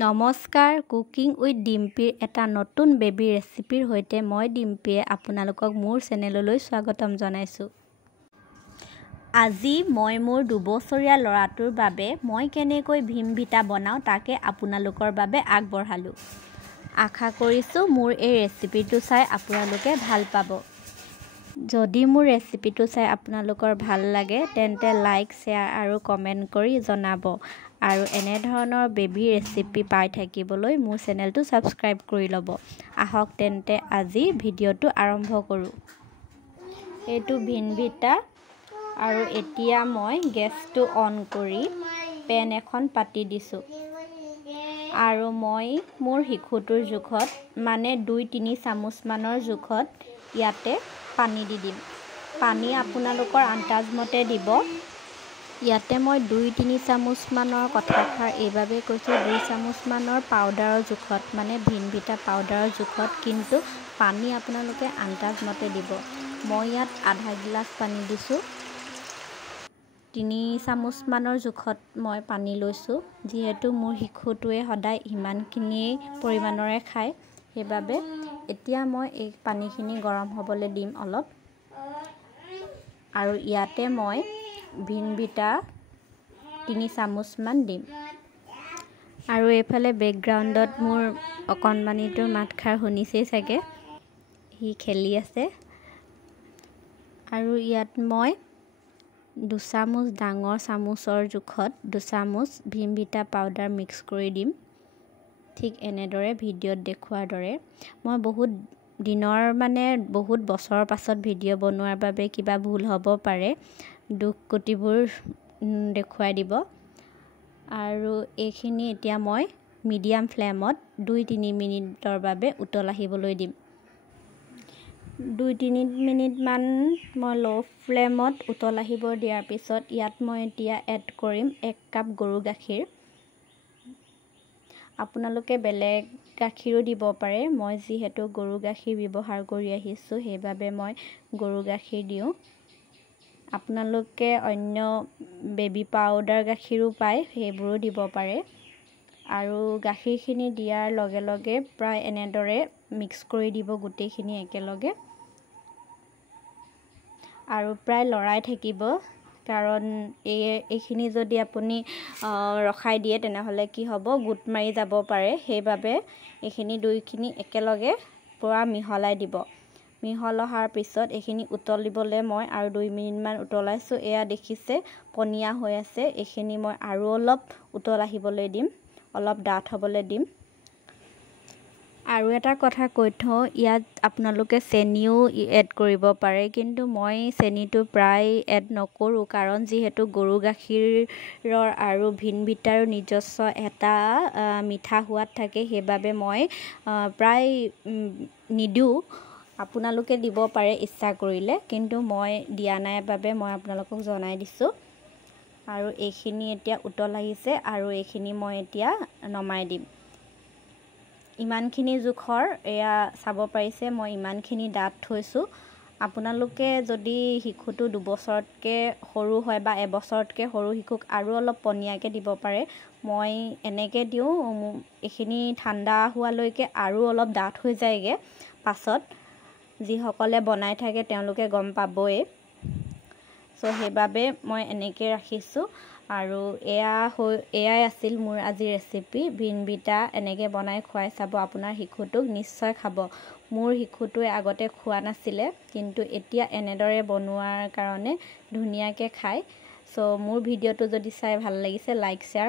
নমস্কাৰ, cooking with ডিম্পীৰ এটা নতুন বেবী ৰেচিপিৰ সৈতে মই ডিম্পীয়ে আপোনালোকক মোৰ চেনেললৈ স্বাগতম জনাইছোঁ। আজি মই মোৰ 2 বছৰীয়া ল'ৰাটোৰ বাবে মই কেনেকৈ ভীমভিটা বনাওঁ তাকে আপোনালোকৰ বাবে আগবঢ়ালোঁ। আশা কৰিছোঁ মোৰ এই ৰেচিপিটো চাই আপোনালোকে ভাল পাব। যদি মোৰ ৰেচিপিটো চাই আপোনালোকৰ ভাল লাগে তেন্তে লাইক, শ্বেয়াৰ আৰু কমেণ্ট কৰি জনাব আৰু এনেধৰণৰ বেবী ৰেচিপি পাই থাকিবলৈ মোৰ চেনেলটো ছাবস্ক্ৰাইব কৰি ল'ব। আহক তেন্তে আজি ভিডিঅ'টো আৰম্ভ কৰোঁ। এইটো ভীমভিটা আৰু এতিয়া মই গেছটো অন কৰি পেন এখন পাতি দিছোঁ আৰু মই মোৰ শিশুটোৰ জোখত মানে 2-3 চামুচমানৰ জোখত ইয়াতে পানী দি দিম। পানী আপোনালোকৰ আন্দাজমতে দিব। ইয়াতে মই 2-3 চামুচমানৰ কথাষাৰ এইবাবে কৈছোঁ 2 চামুচমানৰ পাউডাৰৰ জোখত মানে ভীমভিটা পাউডাৰৰ জোখত, কিন্তু পানী আপোনালোকে আন্দাজমতে দিব। মই ইয়াত আধা গিলাচ পানী দিছোঁ। 3 চামুচমানৰ জোখত মই পানী লৈছোঁ, যিহেতু মোৰ শিশুটোৱে সদায় ইমানখিনিয়েই পৰিমাণৰে খায়, সেইবাবে এতিয়া মই এই পানীখিনি গৰম হ'বলৈ দিম অলপ। আৰু ইয়াতে মই ভীমভিটা 3 চামুচমান দিম। আৰু এইফালে বেকগ্ৰাউণ্ডত মোৰ অকণমানিটোৰ মাতষাৰ শুনিছেই চাগে, সি খেলি আছে। আৰু ইয়াত মই 2 চামুচ ডাঙৰ চামুচৰ জোখত 2 চামুচ ভীমভিটা পাউডাৰ মিক্স কৰি দিম, ঠিক এনেদৰে ভিডিঅ'ত দেখুওৱাৰ দৰে। মই বহুত বছৰৰ পাছত ভিডিঅ' বনোৱাৰ বাবে কিবা ভুল হ'ব পাৰে, দুখ কুটিবোৰ দেখুৱাই দিব। আৰু এইখিনি এতিয়া মই মিডিয়াম ফ্লেমত 2-3 মিনিটৰ বাবে উতল আহিবলৈ দিম। 2-3 মিনিটমান মই ল' ফ্লেমত উতল আহিব দিয়াৰ পিছত ইয়াত মই এতিয়া এড কৰিম 1 কাপ গৰু গাখীৰ। আপোনালোকে বেলেগ গাখীৰো দিব পাৰে। মই যিহেতু গৰু গাখীৰ ব্যৱহাৰ কৰি আহিছোঁ সেইবাবে মই গৰু গাখীৰ দিওঁ। আপোনালোকে অন্য বেবী পাউডাৰ গাখীৰো পায়, সেইবোৰো দিব পাৰে। আৰু গাখীৰখিনি দিয়াৰ লগে লগে প্ৰায় এনেদৰে মিক্স কৰি দিব গোটেইখিনি একেলগে আৰু প্ৰায় লৰাই থাকিব, কাৰণ এইখিনি যদি আপুনি ৰখাই দিয়ে তেনেহ'লে কি হ'ব, গোট মাৰি যাব পাৰে। সেইবাবে এইখিনি দুইখিনি একেলগে পূৰা মিহলাই দিব। মিহল অহাৰ পিছত এইখিনি উতলিবলৈ মই আৰু 2 মিনিটমান উতলাইছোঁ। এয়া দেখিছে পনীয়া হৈ আছে। এইখিনি মই আৰু অলপ উতল আহিবলৈ দিম, অলপ ডাঠ হ'বলৈ দিম। আৰু এটা কথা কৈ থওঁ, ইয়াত আপোনালোকে চেনিও এড কৰিব পাৰে, কিন্তু মই চেনিটো প্ৰায় এড নকৰোঁ, কাৰণ যিহেতু গৰু গাখীৰৰ আৰু ভীমভিটাৰো নিজস্ব এটা মিঠা সোৱাদ থাকে, সেইবাবে মই প্ৰায় নিদিওঁ। আপোনালোকে দিব পাৰে ইচ্ছা কৰিলে, কিন্তু মই দিয়া নাই বাবে মই আপোনালোকক জনাই দিছোঁ। আৰু এইখিনি এতিয়া উতল আহিছে আৰু এইখিনি মই এতিয়া নমাই দিম। ইমানখিনি জোখৰ, এয়া চাব পাৰিছে মই ইমানখিনি ডাঠ থৈছোঁ। আপোনালোকে যদি শিশুটো 2 বছৰতকৈ সৰু হয় বা 1 বছৰতকৈ সৰু শিশুক আৰু অলপ পনীয়াকৈ দিব পাৰে। মই এনেকৈ দিওঁ, এইখিনি ঠাণ্ডা হোৱালৈকে আৰু অলপ ডাঠ হৈ যায়গৈ। পাছত যিসকলে বনাই থাকে তেওঁলোকে গম পাবই। সেইবাবে মই এনেকৈ ৰাখিছোঁ। আৰু এয়াই আছিল মোৰ আজিৰ ৰেচিপি। ভীমভিটা এনেকৈ বনাই খুৱাই চাব আপোনাৰ শিশুটোক, নিশ্চয় খাব। মোৰ শিশুটোৱে আগতে খোৱা নাছিলে, কিন্তু এতিয়া এনেদৰে বনোৱাৰ কাৰণে ধুনীয়াকৈ খায়। মোৰ ভিডিঅ'টো যদি চাই ভাল লাগিছে, লাইক, শ্বেয়াৰ